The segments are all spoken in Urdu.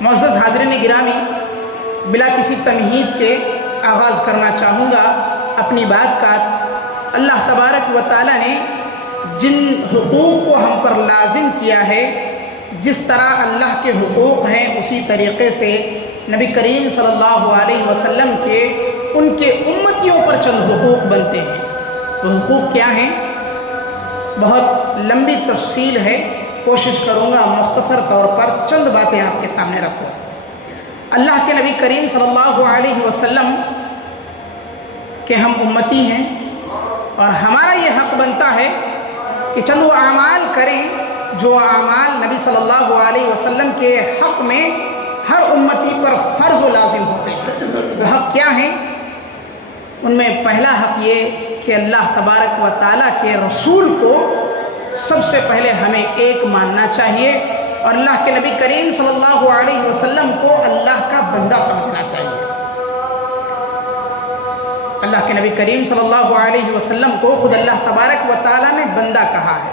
معزز حاضرین گرامی، بلا کسی تمہید کے آغاز کرنا چاہوں گا اپنی بات کا۔ اللہ تبارک و تعالیٰ نے جن حقوق کو ہم پر لازم کیا ہے، جس طرح اللہ کے حقوق ہیں اسی طریقے سے نبی کریم صلی اللہ علیہ وسلم کے ان کے امتیوں پر چند حقوق بنتے ہیں۔ وہ حقوق کیا ہیں؟ بہت لمبی تفصیل ہے، کوشش کروں گا مختصر طور پر چند باتیں آپ کے سامنے رکھوں۔ اللہ کے نبی کریم صلی اللہ علیہ وسلم کہ ہم امتی ہیں اور ہمارا یہ حق بنتا ہے کہ چند وہ اعمال کریں جو اعمال نبی صلی اللہ علیہ وسلم کے حق میں ہر امتی پر فرض و لازم ہوتے ہیں۔ وہ حق کیا ہیں؟ ان میں پہلا حق یہ کہ اللہ تبارک و تعالیٰ کے رسول کو سب سے پہلے ہمیں ایک ماننا چاہیے اور اللہ کے نبی کریم صلی اللہ علیہ وسلم کو اللہ کا بندہ سمجھنا چاہیے۔ اللہ کے نبی کریم صلی اللہ علیہ وسلم کو خود اللہ تبارک و تعالیٰ نے بندہ کہا ہے۔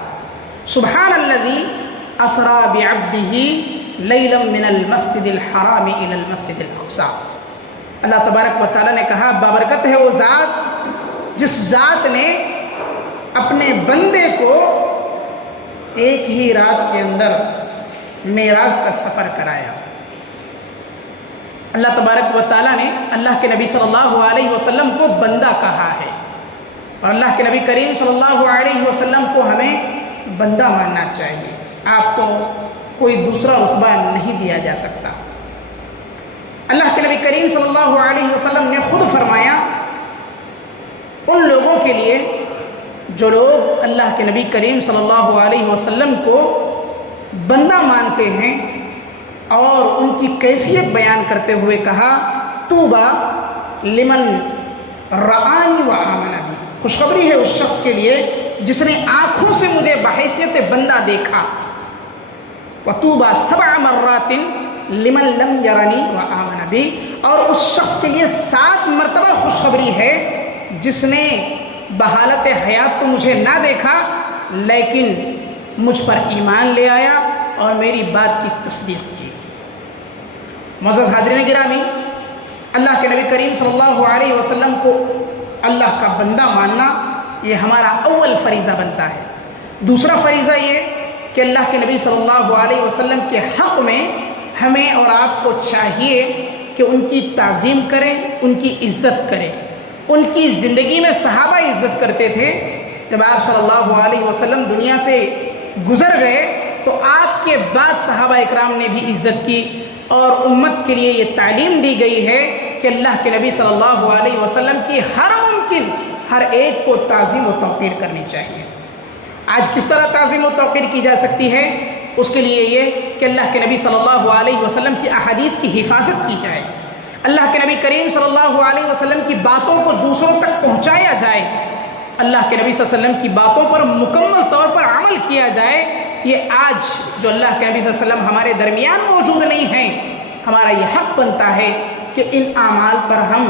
سبحان الذی اسریٰ بعبدہ لیلا من المسجد الحرام الی المسجد الاقصی۔ اللہ تبارک و تعالیٰ نے کہا بابرکت ہے وہ ذات جس ذات نے اپنے بندے کو ایک ہی رات کے اندر معراج کا سفر کرایا۔ اللہ تبارک و تعالیٰ نے اللہ کے نبی صلی اللہ علیہ وسلم کو بندہ کہا ہے اور اللہ کے نبی کریم صلی اللہ علیہ وسلم کو ہمیں بندہ ماننا چاہیے۔ آپ کو کوئی دوسرا رتبہ نہیں دیا جا سکتا۔ اللہ کے نبی کریم صلی اللہ علیہ وسلم نے خود فرمایا ان لوگوں کے لیے جو لوگ اللہ کے نبی کریم صلی اللہ علیہ وسلم کو بندہ مانتے ہیں اور ان کی کیفیت بیان کرتے ہوئے کہا طوبیٰ لمن رآنی و آمن بی، خوشخبری ہے اس شخص کے لیے جس نے آنکھوں سے مجھے بحیثیت بندہ دیکھا۔ وطوبیٰ 7 مرات لمن لم یرنی و آمن بی، اور اس شخص کے لیے 7 مرتبہ خوشخبری ہے جس نے بحالت حیات تو مجھے نہ دیکھا لیکن مجھ پر ایمان لے آیا اور میری بات کی تصدیق کی۔ معزز حاضرین گرامی، اللہ کے نبی کریم صلی اللہ علیہ وسلم کو اللہ کا بندہ ماننا یہ ہمارا اول فریضہ بنتا ہے۔ دوسرا فریضہ یہ کہ اللہ کے نبی صلی اللہ علیہ وسلم کے حق میں ہمیں اور آپ کو چاہیے کہ ان کی تعظیم کریں، ان کی عزت کریں۔ ان کی زندگی میں صحابہ عزت کرتے تھے۔ جب آپ صلی اللہ علیہ وسلم دنیا سے گزر گئے تو آپ کے بعد صحابہ اکرام نے بھی عزت کی اور امت کے لیے یہ تعلیم دی گئی ہے کہ اللہ کے نبی صلی اللہ علیہ وسلم کی ہر ممکن ہر ایک کو تعظیم و توقیر کرنی چاہیے۔ آج کس طرح تعظیم و توقیر کی جا سکتی ہے؟ اس کے لیے یہ کہ اللہ کے نبی صلی اللہ علیہ وسلم کی احادیث کی حفاظت کی جائے، اللہ کے نبی کریم صلی اللہ علیہ وسلم کی باتوں کو دوسروں تک پہنچایا جائے، اللہ کے نبی صلی اللہ علیہ وسلم کی باتوں پر مکمل طور پر عمل کیا جائے۔ یہ آج جو اللہ کے نبی صلی اللہ علیہ وسلم ہمارے درمیان موجود نہیں ہیں، ہمارا یہ حق بنتا ہے کہ ان اعمال پر ہم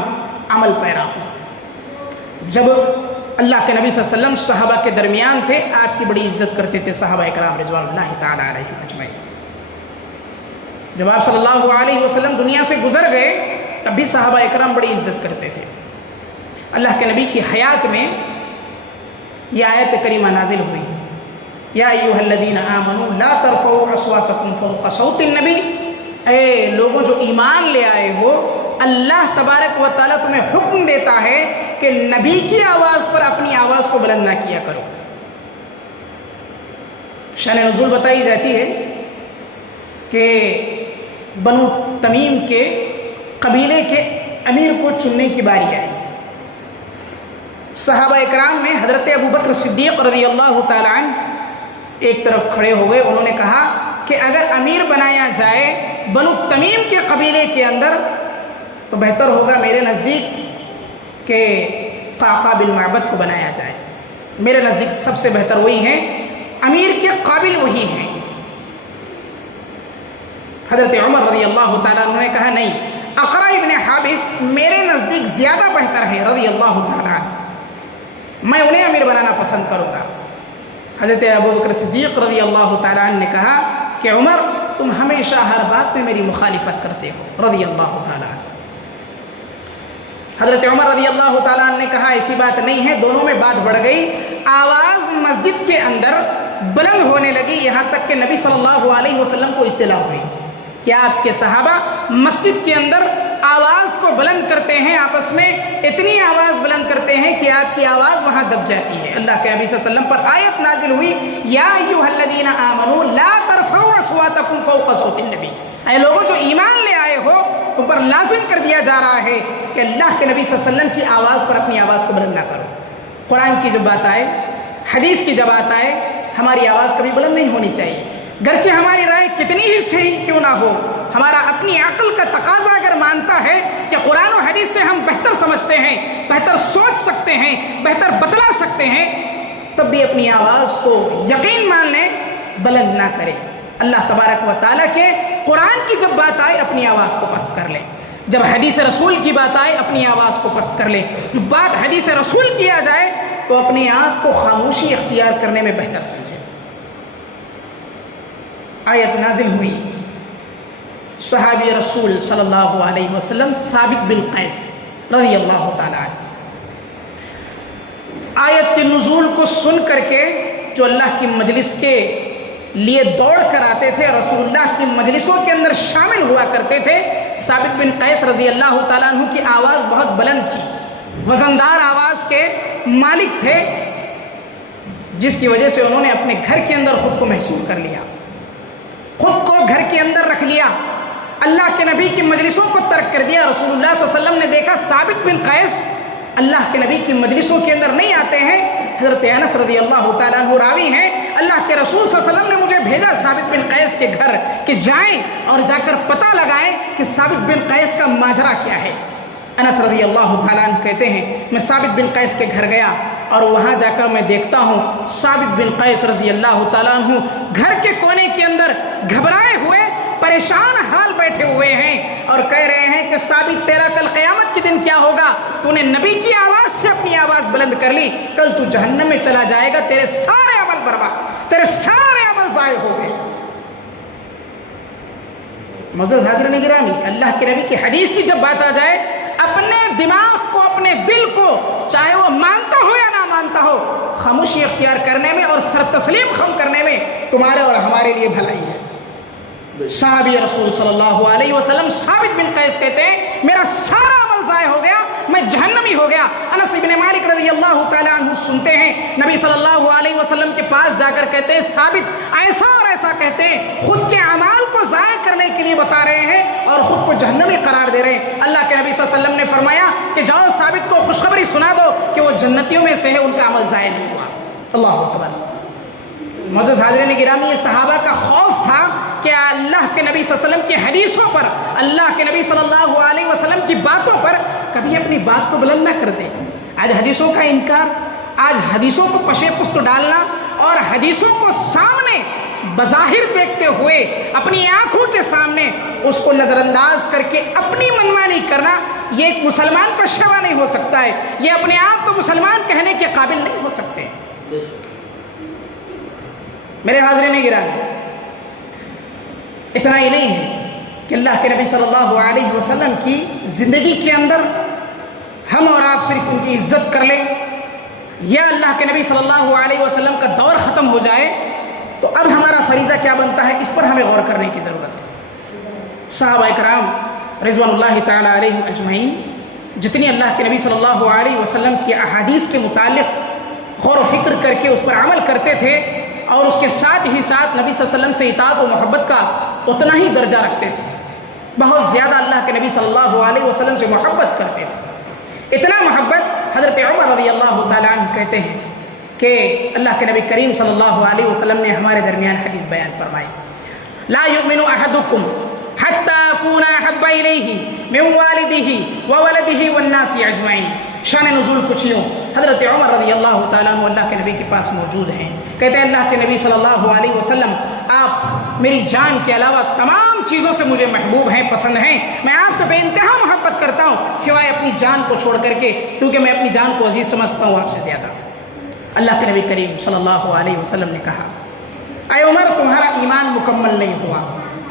عمل پیرا ہوں۔ جب اللہ کے نبی صلی اللہ علیہ وسلم صحابہ کے درمیان تھے، آپ کی بڑی عزت کرتے تھے صحابہ اکرام رضوان اللہ تعالیٰ علیہم اجمعین۔ جب آپ صلی اللہ علیہ وسلم دنیا سے گزر گئے تب بھی صحابہ اکرام بڑی عزت کرتے تھے۔ اللہ کے نبی کی حیات میں یہ آیت کریمہ نازل ہوئی، یا ایھا الذین آمنوا لا ترفعوا اصواتکم فوق صوت النبی، اے لوگوں جو ایمان لے آئے ہو، اللہ تبارک و تعالیٰ تمہیں حکم دیتا ہے کہ نبی کی آواز پر اپنی آواز کو بلند نہ کیا کرو۔ شان نزول بتائی جاتی ہے کہ بنو تمیم کے قبیلے کے امیر کو چننے کی باری آئی۔ صحابہ اکرام میں حضرت ابوبکر صدیق رضی اللہ تعالیٰ عنہ ایک طرف کھڑے ہو گئے۔ انہوں نے کہا کہ اگر امیر بنایا جائے بنو تمیم کے قبیلے کے اندر تو بہتر ہوگا میرے نزدیک کہ قعقاع بن معبد کو بنایا جائے۔ میرے نزدیک سب سے بہتر وہی ہیں، امیر کے قابل وہی ہیں۔ حضرت عمر رضی اللہ تعالیٰ عنہ نے کہا نہیں، اقرع ابن حابس میرے نزدیک زیادہ بہتر ہے رضی اللہ تعالیٰ عنہ، میں انہیں امیر بنانا پسند کروں گا۔ حضرت ابوبکر صدیق رضی اللہ تعالیٰ عنہ نے کہا کہ عمر تم ہمیشہ ہر بات پہ میری مخالفت کرتے ہو رضی اللہ تعالیٰ عنہ۔ حضرت عمر رضی اللہ تعالیٰ عنہ نے کہا ایسی بات نہیں ہے، دونوں میں بات بڑھ گئی، آواز مسجد کے اندر بلند ہونے لگی، یہاں تک کہ نبی صلی اللہ علیہ وسلم کو اطلاع ہوئی کہ آپ کے صحابہ مسجد کے اندر آواز کو بلند کرتے ہیں، آپس میں اتنی آواز بلند کرتے ہیں کہ آپ کی آواز وہاں دب جاتی ہے۔ اللہ کے نبی صلی اللہ علیہ وسلم پر آیت نازل ہوئی، یا ایھا الذین آمنوا لا ترفعوا اصواتکم فوق صوت النبی، اے لوگوں جو ایمان لے آئے ہو، تم پر لازم کر دیا جا رہا ہے کہ اللہ کے نبی صلی اللہ علیہ وسلم کی آواز پر اپنی آواز کو بلند نہ کرو۔ قرآن کی جب بات آئے، حدیث کی جب بات آئے، ہماری آواز کبھی بلند نہیں ہونی چاہیے، گرچہ ہماری رائے کتنی ہی صحیح کیوں نہ ہو، ہمارا اپنی عقل کا تقاضا اگر مانتا ہے کہ قرآن و حدیث سے ہم بہتر سمجھتے ہیں، بہتر سوچ سکتے ہیں، بہتر بتلا سکتے ہیں، تب بھی اپنی آواز کو یقین مان لیں بلند نہ کریں۔ اللہ تبارک و تعالیٰ کے قرآن کی جب بات آئے اپنی آواز کو پست کر لیں، جب حدیث رسول کی بات آئے اپنی آواز کو پست کر لیں، جو بات حدیث رسول کیا جائے تو اپنی آنکھ کو خاموشی اختیار کرنے میں بہتر سمجھیں۔ آیت نازل ہوئی، صحابی رسول صلی اللہ علیہ وسلم ثابت بن قیس رضی اللہ تعالیٰ عنہ آیت کے نزول کو سن کر کے جو اللہ کی مجلس کے لیے دوڑ کر آتے تھے، رسول اللہ کی مجلسوں کے اندر شامل ہوا کرتے تھے، ثابت بن قیس رضی اللہ تعالیٰ عنہ کی آواز بہت بلند تھی، وزندار آواز کے مالک تھے، جس کی وجہ سے انہوں نے اپنے گھر کے اندر خود کو محصور کر لیا، خود کو گھر کے اندر رکھ لیا، اللہ کے نبی کی مجلسوں کو ترک کر دیا۔ رسول اللہ صلی اللہ علیہ وسلم نے دیکھا ثابت بن قیس اللہ کے نبی کی مجلسوں کے اندر نہیں آتے ہیں۔ حضرت انس رضی اللہ تعالیٰ عنہ راوی ہیں، اللہ کے رسول صلی اللہ علیہ وسلم نے مجھے بھیجا ثابت بن قیس کے گھر کہ جائیں اور جا کر پتہ لگائیں کہ ثابت بن قیس کا ماجرا کیا ہے۔ انس رضی اللہ تعالیٰ عنہ کہتے ہیں میں ثابت بن قیس کے گھر گیا اور وہاں جا کر میں دیکھتا ہوں ثابت بن قیس رضی اللہ تعالیٰ عنہ گھر کے کونے کے اندر گھبرائے ہوئے پریشان حال بیٹھے ہوئے ہیں اور کہہ رہے ہیں کہ ثابت تیرا کل قیامت کے دن کیا ہوگا، تو نے نبی کی آواز سے اپنی آواز بلند کر لی، کل تو جہنم میں چلا جائے گا، تیرے سارے عمل برباد، تیرے سارے عمل ضائع ہو گئے۔ معزز حاضرین گرامی، اللہ کے نبی کی حدیث کی جب بات آ جائے، اپنے دماغ کو، اپنے دل کو، چاہے وہ مانتا ہو یا نہ مانتا ہو، خاموشی اختیار کرنے میں اور سر تسلیم خم کرنے میں تمہارے اور ہمارے لیے بھلائی ہے۔ صحابی رسول صلی اللہ علیہ وسلم ثابت بن قیس کہتے ہیں میرا سارا عمل ضائع ہو گیا، میں جہنمی ہو گیا۔ انس بن مالک رضی اللہ تعالیٰ عنہ سنتے ہیں نبی صلی اللہ علیہ وسلم کے پاس جا کر کہتے ہیں ثابت ایسا اور ایسا کہتے ہیں، خود کے اعمال کو ضائع کرنے کے لیے بتا رہے ہیں اور خود کو جہنمی قرار دے رہے ہیں۔ اللہ کے نبی صلی اللہ علیہ وسلم نے فرمایا کہ جاؤ ثابت کو خوشخبری سنا دو کہ وہ جنتیوں میں سے ہے، ان کا عمل ضائع نہیں ہوا۔ اللہ اکبر۔ معزز حاضرین گرامی، یہ صحابہ کا خوف تھا کہ اللہ کے نبی صلی اللہ علیہ وسلم کی حدیثوں پر، اللہ کے نبی صلی اللہ علیہ وسلم کی باتوں پر کبھی اپنی بات کو بلند نہ کر دیں۔ آج حدیثوں کا انکار، آج حدیثوں کو پشے پست ڈالنا اور حدیثوں کو سامنے بظاہر دیکھتے ہوئے اپنی آنکھوں کے سامنے اس کو نظر انداز کر کے اپنی منمانی کرنا، یہ ایک مسلمان کا شیوا نہیں ہو سکتا ہے، یہ اپنے آپ کو مسلمان کہنے کے قابل نہیں ہو سکتے۔ میرے حاضرین گرامی، اتنا ہی نہیں ہے کہ اللہ کے نبی صلی اللہ علیہ وسلم کی زندگی کے اندر ہم اور آپ صرف ان کی عزت کر لیں یا اللہ کے نبی صلی اللہ علیہ وسلم کا دور ختم ہو جائے، تو اب ہمارا فریضہ کیا بنتا ہے، اس پر ہمیں غور کرنے کی ضرورت ہے۔ صحابہ کرام رضوان اللہ تعالی علیہم اجمعین جتنی اللہ کے نبی صلی اللہ علیہ وسلم کی احادیث کے متعلق غور و فکر کر کے اس پر عمل کرتے تھے اور اس کے ساتھ ہی ساتھ نبی صلی اللہ علیہ وسلم سے اطاعت و محبت کا اتنا ہی درجہ رکھتے تھے، بہت زیادہ اللہ کے نبی صلی اللہ علیہ وسلم سے محبت کرتے تھے، اتنا محبت حضرت عمر رضی اللہ تعالیٰ عنہ کہتے ہیں کہ اللہ کے نبی کریم صلی اللہ علیہ وسلم نے ہمارے درمیان حدیث بیان فرمائی، لا یؤمن احدکم حتی اکون احب الیہ من والدہ وولدہ والناس اجمعین۔ شان نزول کچھ یوں، حضرت عمر رضی اللہ تعالیٰ عنہ اللہ کے نبی کے پاس موجود ہیں، کہتے ہیں اللہ کے نبی صلی اللہ علیہ وسلم آپ میری جان کے علاوہ تمام چیزوں سے مجھے محبوب ہیں، پسند ہیں، میں آپ سے بے انتہا محبت کرتا ہوں سوائے اپنی جان کو چھوڑ کر کے، کیونکہ میں اپنی جان کو عزیز سمجھتا ہوں آپ سے زیادہ۔ اللہ کے نبی کریم صلی اللہ علیہ وسلم نے کہا اے عمر تمہارا ایمان مکمل نہیں ہوا،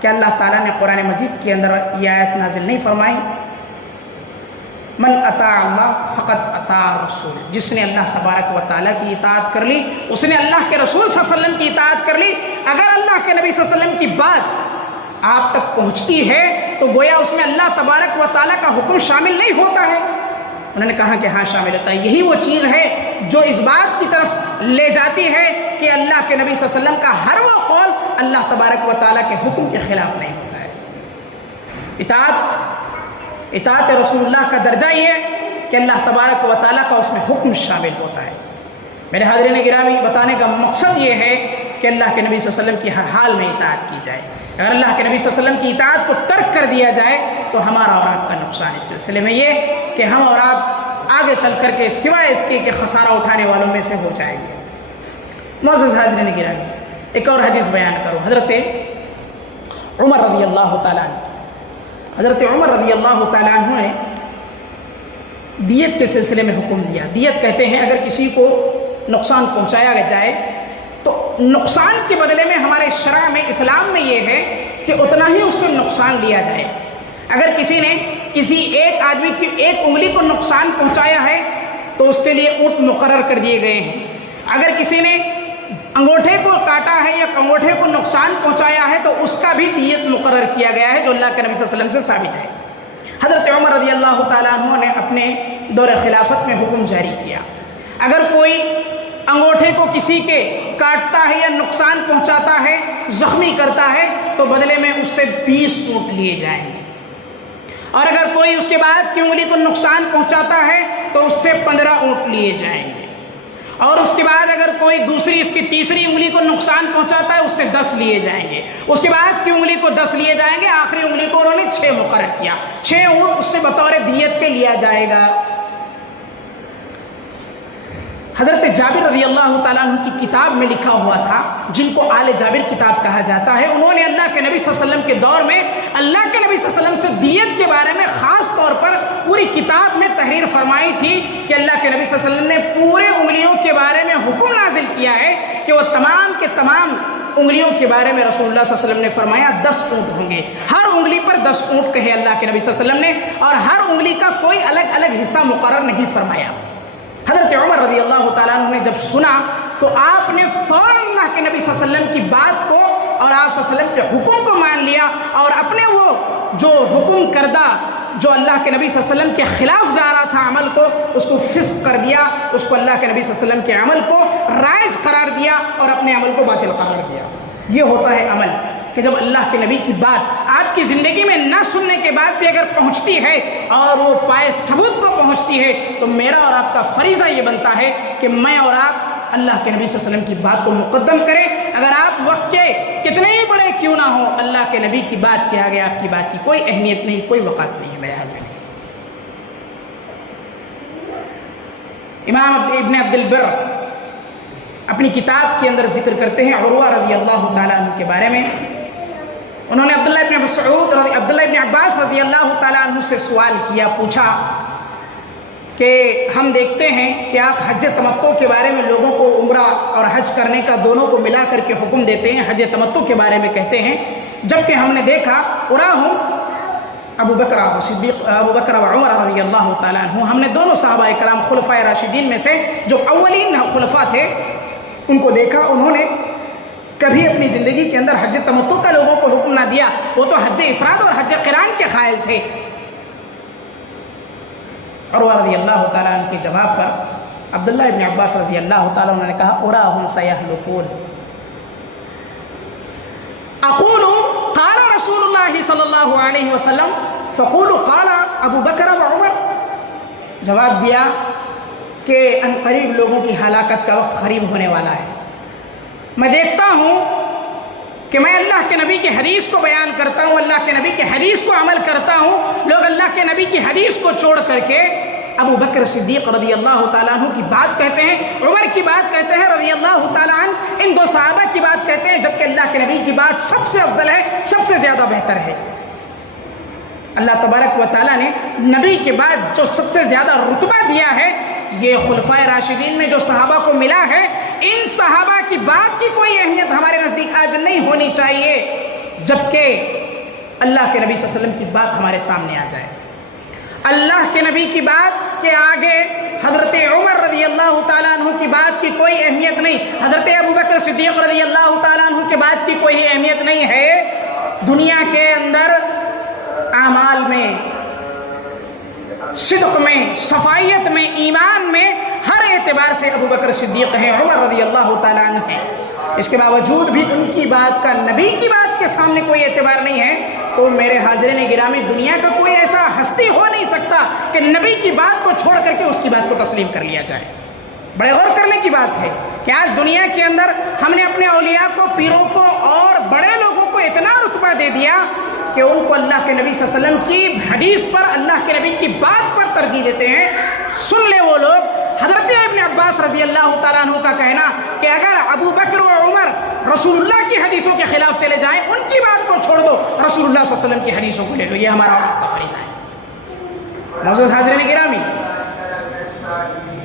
کہ اللہ تعالیٰ نے قرآن مجید کے اندر یہ آیت نازل نہیں فرمائی، من اطاع اللہ فقط اطاع رسول، جس نے اللہ تبارک و تعالیٰ کی اطاعت کر لی اس نے اللہ کے رسول صلی اللہ علیہ وسلم کی اطاعت کر لی۔ اگر اللہ کے نبی صلی اللہ علیہ وسلم کی بات آپ تک پہنچتی ہے تو گویا اس میں اللہ تبارک و تعالیٰ کا حکم شامل نہیں ہوتا ہے۔ انہوں نے کہا کہ ہاں شامل ہوتا ہے۔ یہی وہ چیز ہے جو اس بات کی طرف لے جاتی ہے کہ اللہ کے نبی صلی اللہ علیہ وسلم کا ہر وہ قول اللہ تبارک و تعالیٰ کے حکم کے خلاف نہیں ہوتا ہے۔ اطاعت رسول اللہ کا درجہ یہ ہے کہ اللہ تبارک و تعالیٰ کا اس میں حکم شامل ہوتا ہے۔ میرے حاضرین گرامی، بتانے کا مقصد یہ ہے کہ اللہ کے نبی صلی اللہ علیہ وسلم کی ہر حال میں اطاعت کی جائے۔ اگر اللہ کے نبی صلی اللہ علیہ وسلم کی اطاعت کو ترک کر دیا جائے تو ہمارا اور آپ کا نقصان اس سلسلے میں یہ کہ ہم اور آپ آگے چل کر کے سوائے اس کے کہ خسارہ اٹھانے والوں میں سے ہو جائیں گے۔ معزز حاضرین گرامی، ایک اور حدیث بیان کرو۔ حضرت عمر رضی اللہ تعالیٰ عنہ، حضرت عمر رضی اللہ تعالیٰ عنہ نے دیت کے سلسلے میں حکم دیا۔ دیت کہتے ہیں اگر کسی کو نقصان پہنچایا جائے تو نقصان کے بدلے میں ہمارے شرع میں، اسلام میں یہ ہے کہ اتنا ہی اس سے نقصان لیا جائے۔ اگر کسی نے کسی ایک آدمی کی ایک انگلی کو نقصان پہنچایا ہے تو اس کے لیے اونٹ مقرر کر دیے گئے ہیں۔ اگر کسی نے انگوٹھے کو کاٹا ہے یا انگوٹھے کو نقصان پہنچایا ہے تو اس کا بھی دیت مقرر کیا گیا ہے، جو اللہ کے نبی صلی اللہ علیہ وسلم سے ثابت ہے۔ حضرت عمر رضی اللہ تعالیٰ عنہ نے اپنے دور خلافت میں حکم جاری کیا، اگر کوئی انگوٹھے کو کسی کے کاٹتا ہے یا نقصان پہنچاتا ہے، زخمی کرتا ہے تو بدلے میں اس سے 20 اونٹ لیے جائیں گے، اور اگر کوئی اس کے بعد کی انگلی کو نقصان پہنچاتا ہے تو اس سے 15 اونٹ لیے جائیں گے، اور اس کے بعد اگر کوئی دوسری اس کی تیسری انگلی کو نقصان پہنچاتا ہے اس سے 10 لیے جائیں گے، اس کے بعد کی انگلی کو 10 لیے جائیں گے، آخری انگلی کو انہوں نے 6 مقرر کیا، 6 اونٹ اس سے بطور دیت کے لیا جائے گا۔ حضرت جابر رضی اللہ تعالیٰ عنہ کی کتاب میں لکھا ہوا تھا، جن کو آل جابر کتاب کہا جاتا ہے، انہوں نے اللہ کے نبی صلی اللہ علیہ وسلم کے دور میں اللہ کے نبی صلی اللہ علیہ وسلم سے دیت کے بارے میں خاص طور پر پوری کتاب میں تحریر فرمائی تھی کہ اللہ کے نبی صلی اللہ علیہ وسلم نے پورے انگلیوں کے بارے میں حکم نازل کیا ہے کہ وہ تمام کے تمام انگلیوں کے بارے میں رسول اللہ صلی اللہ علیہ وسلم نے فرمایا 10 اونٹ ہوں گے، ہر انگلی پر 10 اونٹ کہے اللہ کے نبی صلی اللہ علیہ وسلم نے، اور ہر انگلی کا کوئی الگ الگ حصہ مقرر نہیں فرمایا۔ حضرت عمر رضی اللہ تعالیٰ عنہ نے جب سنا تو آپ نے فوراً اللہ کے نبی صلی اللہ علیہ وسلم کی بات کو اور آپ صلی اللہ علیہ وسلم کے حکم کو مان لیا، اور اپنے وہ جو حکم کردہ جو اللہ کے نبی صلی اللہ علیہ وسلم کے خلاف جا رہا تھا عمل کو، اس کو فسق کر دیا، اس کو اللہ کے نبی صلی اللہ علیہ وسلم کے عمل کو رائج قرار دیا اور اپنے عمل کو باطل قرار دیا۔ یہ ہوتا ہے عمل کہ جب اللہ کے نبی کی بات آپ کی زندگی میں نہ سننے کے بعد بھی اگر پہنچتی ہے اور وہ پائے ثبوت کو پہنچتی ہے تو میرا اور آپ کا فریضہ یہ بنتا ہے کہ میں اور آپ اللہ کے نبی صلی اللہ علیہ وسلم کی بات کو مقدم کریں، اگر آپ وقت کے کتنے ہی بڑے کیوں نہ ہوں، اللہ کے نبی کی بات کے آگے آپ کی بات کی کوئی اہمیت نہیں، کوئی وقت نہیں ہے میرے حاضرین۔ امام ابن عبد البر اپنی کتاب کے اندر ذکر کرتے ہیں عروہ رضی اللہ تعالیٰ عنہ کے بارے میں۔ انہوں نے عبداللہ ابن عباس رضی اللہ تعالیٰ عنہ سے سوال کیا، پوچھا کہ ہم دیکھتے ہیں کہ آپ حج تمتع کے بارے میں لوگوں کو عمرہ اور حج کرنے کا دونوں کو ملا کر کے حکم دیتے ہیں، حج تمتع کے بارے میں کہتے ہیں، جبکہ ہم نے دیکھا اراہم ابو بکر و عمر رضی اللہ تعالیٰ عنہ، ہم نے دونوں صحابہ کرام خلفائے راشدین میں سے جو اولین خلفاء تھے ان کو دیکھا، انہوں نے کبھی اپنی زندگی کے اندر حج تمتع کا لوگوں کو حکم نہ دیا، وہ تو حج افراد اور حج قران کے قائل تھے۔ عروہ رضی اللہ تعالیٰ عنہ کے جواب پر عبداللہ ابن عباس رضی اللہ تعالیٰ عنہ نے کہا اراہم سیہلکون، اقول قال رسول اللہ صلی اللہ علیہ وسلم فقولوا قال ابو بکر و عمر، جواب دیا کہ ان قریب لوگوں کی ہلاکت کا وقت قریب ہونے والا ہے، میں دیکھتا ہوں کہ میں اللہ کے نبی کی حدیث کو بیان کرتا ہوں، اللہ کے نبی کی حدیث کو عمل کرتا ہوں، لوگ اللہ کے نبی کی حدیث کو چھوڑ کر کے ابو بکر صدیق رضی اللہ تعالیٰ عنہ کی بات کہتے ہیں، عمر کی بات کہتے ہیں رضی اللہ تعالیٰ عنہ، ان دو صحابہ کی بات کہتے ہیں، جبکہ اللہ کے نبی کی بات سب سے افضل ہے، سب سے زیادہ بہتر ہے۔ اللہ تبارک و تعالیٰ نے نبی کے بعد جو سب سے زیادہ رتبہ دیا ہے یہ خلفائے راشدین میں جو صحابہ کو ملا ہے، ان صحابہ کی بات کی کوئی اہمیت ہمارے نزدیک آج نہیں ہونی چاہیے، جبکہ اللہ کے نبی صلی اللہ علیہ وسلم کی بات ہمارے سامنے آ جائے. اللہ کے نبی کی بات کے آگے حضرت عمر رضی اللہ تعالیٰ عنہ کی بات کی کوئی اہمیت نہیں, حضرت ابوبکر صدیق رضی اللہ تعالیٰ عنہ کی بات کی کوئی اہمیت نہیں ہے. دنیا کے اندر اعمال میں, صدق میں, صفائیت میں, ایمان میں ہر اعتبار سے ابوبکر صدیق ہیں, عمر رضی اللہ تعالیٰ عنہ ہیں. اس کے باوجود بھی ان کی بات کا نبی کی بات کے سامنے کوئی اعتبار نہیں ہے. تو میرے حاضرین گرامی, دنیا کا کوئی ایسا ہستی ہو نہیں سکتا کہ نبی کی بات کو چھوڑ کر کے اس کی بات کو تسلیم کر لیا جائے. بڑے غور کرنے کی بات ہے کہ آج دنیا کے اندر ہم نے اپنے اولیاء کو, پیروں کو اور بڑے لوگوں کو اتنا رتبہ دے دیا کہ ان کو اللہ کے نبی صلی اللہ علیہ وسلم کی حدیث پر, اللہ کے نبی کی بات پر ترجیح دیتے ہیں. سن لے وہ لوگ, حضرت ابن عباس رضی اللہ تعالیٰ عنہ کا کہنا کہ اگر ابو بکر و عمر رسول اللہ کی حدیثوں کے خلاف چلے جائیں, ان کی بات کو چھوڑ دو, رسول اللہ صلی اللہ علیہ وسلم کی حدیثوں کو لے لو. یہ ہمارا اور آپ کا فریضہ ہے. معزز حاضرین گرامی,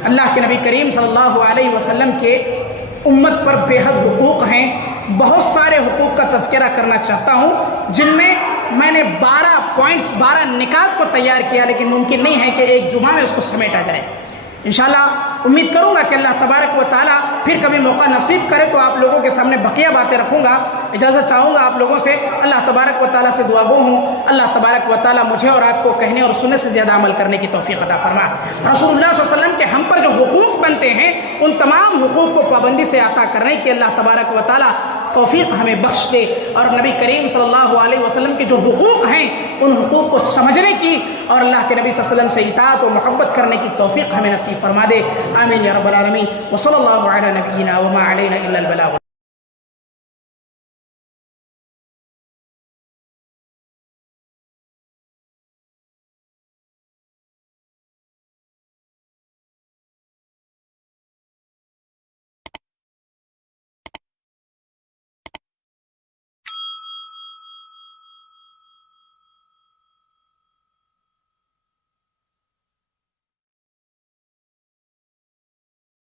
اللہ کے نبی کریم صلی اللہ علیہ وسلم کے امت پر بے حد حقوق ہیں. بہت سارے حقوق کا تذکرہ کرنا چاہتا ہوں, جن میں نے 12 پوائنٹس, 12 نکات کو تیار کیا, لیکن ممکن نہیں ہے کہ ایک جمعہ میں اس کو سمیٹا جائے. انشاءاللہ امید کروں گا کہ اللہ تبارک و تعالیٰ پھر کبھی موقع نصیب کرے تو آپ لوگوں کے سامنے بقیہ باتیں رکھوں گا. اجازت چاہوں گا آپ لوگوں سے, اللہ تبارک و تعالیٰ سے دعا گو ہوں, اللہ تبارک و تعالیٰ مجھے اور آپ کو کہنے اور سننے سے زیادہ عمل کرنے کی توفیق عطا فرما. رسول اللہ صلی اللہ علیہ وسلم کے ہم پر جو حقوق بنتے ہیں, ان تمام حقوق کو پابندی سے عطا کرنے کی اللہ تبارک و تعالیٰ توفیق ہمیں بخش دے, اور نبی کریم صلی اللہ علیہ وسلم کے جو حقوق ہیں ان حقوق کو سمجھنے کی اور اللہ کے نبی صلی اللہ علیہ وسلم سے اطاعت و محبت کرنے کی توفیق ہمیں نصیب فرما دے. آمین یا رب العالمین. وصلی اللہ علی نبینا وما علینا الا البلاغ.